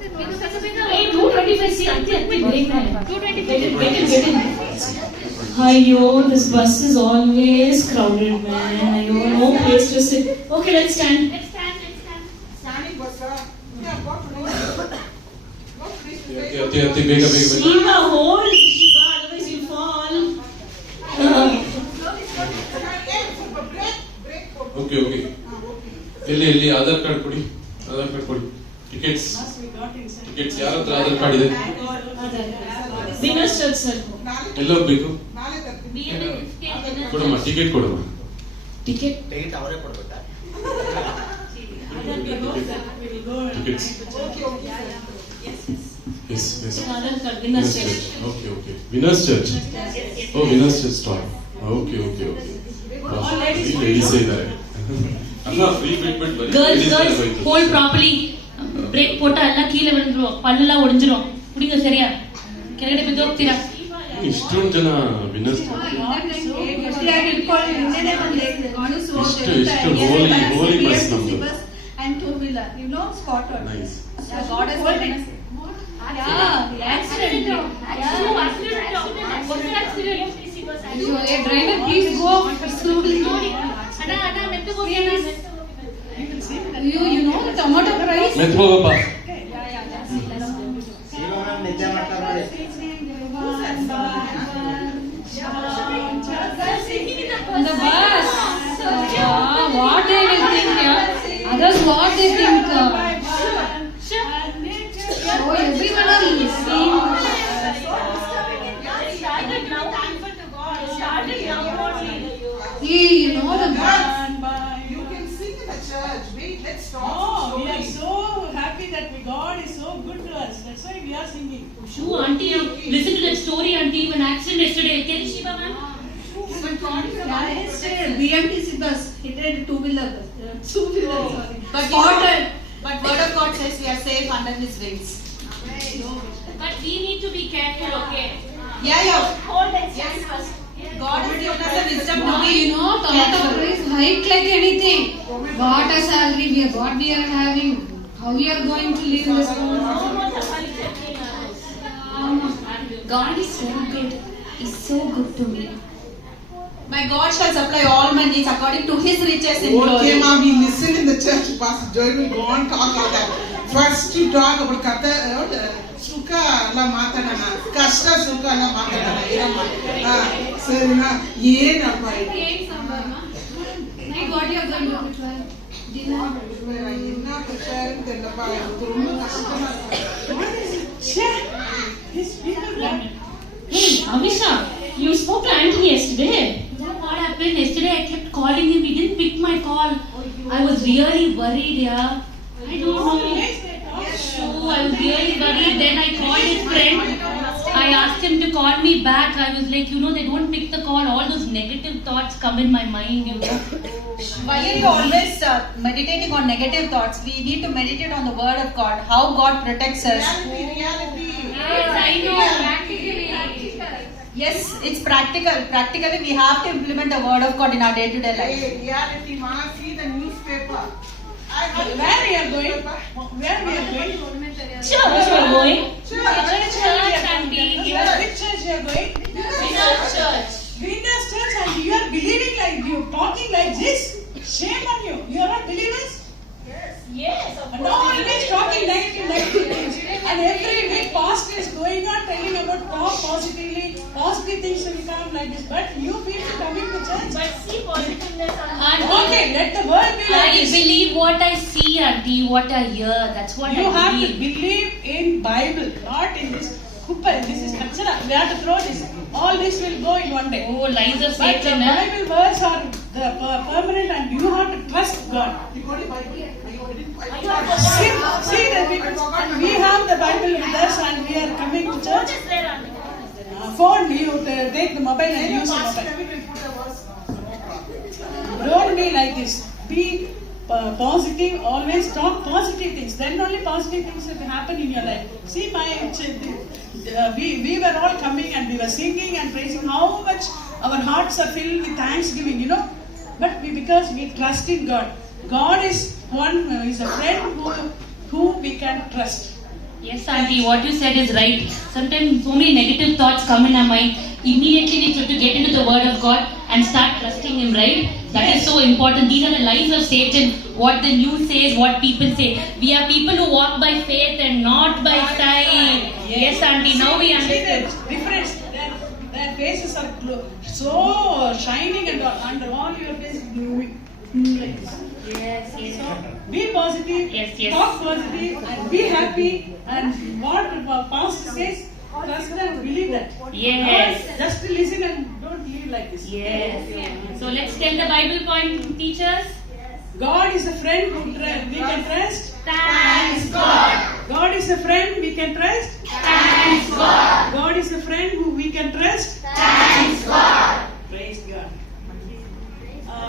Hey, 225. See, Auntie, break that. 225. Get in. Ayyo, this bus is always crowded, man. Ayyo, no place to sit. Okay, let's stand. Standing bus, sir. ಅತಿ ಬೇಗ Shiva, hold Shiva, otherwise you'll fall. Okay ಎಲ್ಲಿ Aadhaar card ಕೊಡಿ tickets ಯಾರ ಹತ್ರ Aadhaar card ಇದೆ Winners Church, sir. ಎಲ್ಲ ಹೋಗ್ಬೇಕು ಕೊಡಮ್ಮ ಟಿಕೆಟ್ ಕೊಡಮ್ಮ Ticket. ಅವರೇ ಕೊಡ್ಬೇಕಾ tickets Yes. Aadhar card, Winners Church. Okay. Winners Church. Oh, Winners Church stall. Okay. Ladies ಇದ್ದಾರೆ. ಅಲ್ಲ ಫ್ರೀ ಬಿಟ್ Girls, hold properly. Break போட்டா எல்லாம் கீழே விழுந்துரும். பல்லெಲ್ಲ ಒಡೆஞ்சிரும். புடிங்க சரியா? ಕೆಳಗಡೆ ಬಿದ್ದು ಹೋಗ್ತೀರಾ? ಇಷ್ಟೊಂದು ಜನ ವಿನ್ನರ್ಸ್ ಹೋಲಿ ಬಸ್ ನಮ್ದು and two-wheeler, spotted. Nice God has given us. Accident. What's the accident? Driver, please go slowly. Anna, mettu go. You know the tomato price? ಮೆತ್ ಹೋಗಪ್ಪ ನಿದ್ದೆ ಮಾಡ್ತಾರೆ ನೋಡಿ The bus. What they will think? Others what they think? Oh, everyone are listening. You know the bus. You can sing in the church. Wait, let's stop. Oh, we are so happy that God is so good to us. That's why we are singing. Shoo, auntie, listen to that story, auntie. An accident yesterday. Tell Shiva, ma'am. BMTC bus hit a two-wheeler bus. Two-wheeler, sorry. But word of God says we are safe under His wings. But we need to be careful, okay? Yeah. Yes. God has given us the wisdom to be. Tomato price hike like anything. What a salary what we are having. How we are going to live in this world? God is so good. He's so good to me. My God shall supply all my needs according to His riches in Okay, glory. ma, we listen in the church. Pastor Joy will go on talk like that. First to talk about Katha, Sukha, la matadana. Kashta, Sukha, la matadana. Sarina, ಏನಪ್ಪ ಇದು? My God, you are going to prepare dinner. ಇನ್ನ prepare ಅಂತೆಲ್ಲಪ್ಪ, ಇದು ತುಂಬಾ ಕಷ್ಟಮ. These people are. Hey, Avisha, you spoke to Anthony yesterday. You know what happened? Yesterday I kept calling him. He didn't pick my call. I was really worried, yeah. I don't know. Shoo, I was really worried. Then I called his friend. I asked him to call me back. I was like, they don't pick the call. All those negative thoughts come in my mind, Why are you always meditating on negative thoughts? We need to meditate on the Word of God. How God protects us. Reality. Yes, I know. Yes, it's practical. Practically, we have to implement the Word of God in our day-to-day life. Hey, reality, ma, see the newspaper. Where we are going? Church we're going. Church, auntie. Which church you are going? Winners Church. Winners Church, and you are believing like you, talking like this. Shame on you. You are not believers. Yes, of And always talking negative things. And every week pastor is going on telling about talk positively, positive things will come like this. But you people coming to church. But see positiveness. Okay, let the world be like I this. believe what I see, auntie, what I hear. That's what You I have to believe. believe in Bible, not in this kuppal. This is kachara. We have to throw this. All this will go in one day. Oh, lies of But the Satan. Bible words are the permanent, and you have to trust God. See the people. And we have the Bible with us, and we are coming to church. Phone, you take the mobile and use the mobile. Don't be like this. Be positive. Always talk positive things. Then only positive things will happen in your life. See, we were all coming and we were singing and praising. How much our hearts are filled with thanksgiving, But because we trust in God. God is one, is a friend who we can trust. Yes, Auntie, what you said is right. Sometimes so many negative thoughts come in our mind. Immediately we have to get into the Word of God and start trusting Him, right? That is so important. These are the lies of Satan. What the news says, what people say. We are people who walk by faith and not by sight. Yes, Auntie, now we See understand. the difference. Their faces are so shining and under all your faces glowing. Like this. Yes, yes. So be positive, Yes, yes. talk positive, and be happy. And what the pastor says, trust and believe that. Yes. Just listen and don't live like this. Yes. So let's tell the Bible point, teachers. God is a friend who we can trust. Thanks God. God is a friend we can trust. Thanks God. God is a friend who we can trust. Thanks God. Praise God.